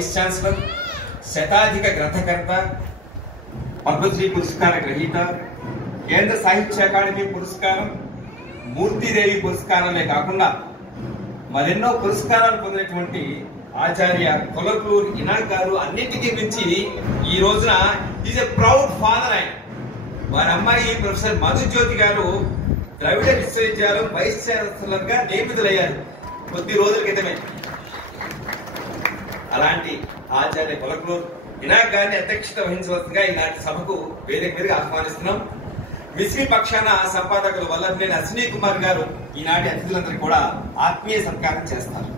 Vice chancellor, శతాధిక గ్రంథకర్త, పద్మశ్రీ పురస్కార గ్రహీత, కేంద్ర సాహిత్య అకాడమీ పురస్కారం, మూర్తిదేవి పురస్కారాలే కాకుండా మరెన్నో పురస్కారాలు పొందినటువంటి ఆచార్య కొలకూరు ఇనాక్ గారు అన్నింటికీ మించి ఈ రోజున ఈజ్ ఎ ప్రౌడ్ ఫాదర్. ఆయన వారి అమ్మాయి ప్రొఫెసర్ మధుజ్యోతి గారు ద్రవిడ విశ్వవిద్యాలయం వైస్ ఛాన్సలర్ గా నియమితులయ్యారు కొద్ది రోజుల క్రితమే. అలాంటి ఆచార్య కొలకూరు ఇనాక్ గారిని అధ్యక్షత వహించవలసిందిగా ఈనాటి సభకు వేదిక మీదకి ఆహ్వానిస్తున్నాం. మిస్వి పక్షాన సంపాదకులు వల్లభనేని అశ్విని కుమార్ గారు ఈనాటి అతిథులందరికీ కూడా ఆత్మీయ సత్కారం చేస్తారు.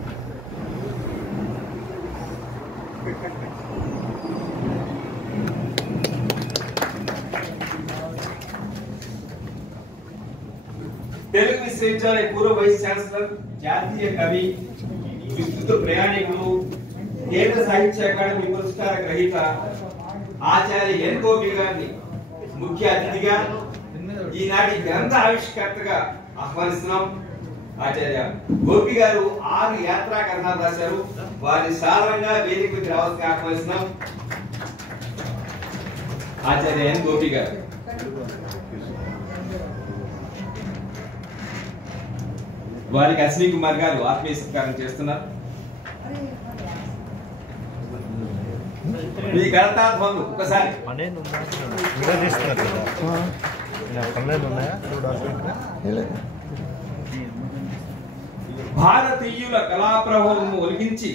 తెలుగు విశ్వవిద్యాలయ పూర్వ వైస్ ఛాన్సలర్, జాతీయ కవి, విస్తృత ప్రయాణికులు, కేంద్ర సాహిత్య అకాడమీ పురస్కార గ్రహీత ఆచార్య ఎన్ గోపి గారిని ముఖ్య అతిథిగా ఈనాటి గ్రంథ ఆవిష్కర్తగా ఆహ్వానిస్తున్నాం. ఆచార్య గోపి గారు 6 యాత్రా కథనాలు రాశారు. వారి సాధారణంగా వేదికకి రావాల్సి ఆహ్వానిస్తున్నాం. ఆచార్య ఎన్ గోపి గారు. వారికి అశ్విని కుమార్ గారు ఆత్మీయ సత్కారం చేస్తున్నారు. మీ కరతాధ్వనులు ఒకసారి భారతీయుల కళాప్రభావము ఒలిగించి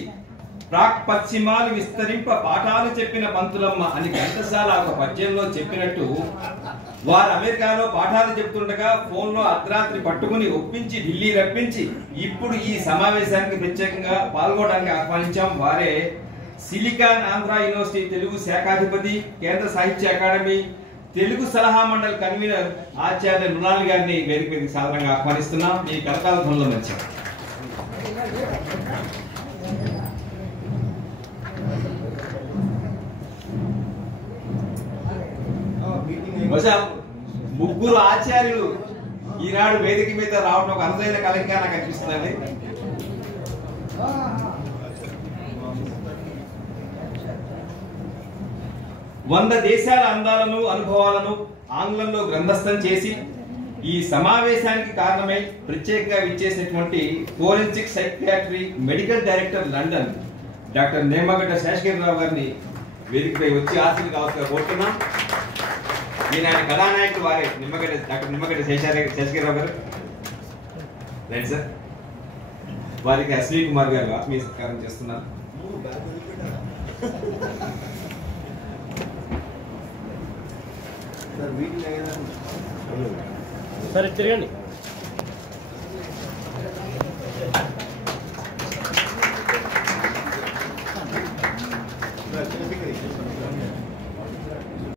ప్రాక్ పశ్చిమాలు విస్తరింప పాఠాలు చెప్పిన పంతులమ్మ అని ఘంటసాల ఒక పద్యంలో చెప్పినట్టు వారు అమెరికాలో పాఠాలు చెప్తుండగా ఫోన్లో అర్ధరాత్రి పట్టుకుని ఒప్పించి ఢిల్లీ రప్పించి ఇప్పుడు ఈ సమావేశానికి ప్రత్యేకంగా పాల్గొనడానికి ఆహ్వానించాం. వారే సిలికాన్ ఆంధ్ర యూనివర్సిటీ తెలుగు శాఖాధిపతి, కేంద్ర సాహిత్య అకాడమీ తెలుగు సలహా మండలి కన్వీనర్ ఆచార్య మృణాల్ గారిని వేదిక మీదకి సాధారణంగా ఆహ్వానిస్తున్నాం. మీ కరతాల ధ్వనుల మధ్య ముగ్గురు ఆచార్యులు ఈనాడు వేదిక మీద రావడం ఒక అనుదైన కలయిక నాకు అనిపిస్తుందండి. వంద దేశాల అందాలను అనుభవాలను ఆంగ్లంలో గ్రంథస్థం చేసి ఈ సమావేశానికి కారణమై ప్రత్యేకంగా విచ్చేసినటువంటి forensic psychiatry medical director London doctor నేమగడ్డ Seshagiri Rao గారిని వేదికపై వచ్చి ఆశీర్వాదం కావాల్సిగా కోరుతున్నాం. ఈనాటి కథానాయకుడు వారే డాక్టర్ నిమ్మగడ్డ శేషగిరిరావు గారు. Right sir. వారికి అశ్విని కుమార్ గారు ఆత్మీయ సత్కారం చేస్తున్నారు. సరే తిరగండి.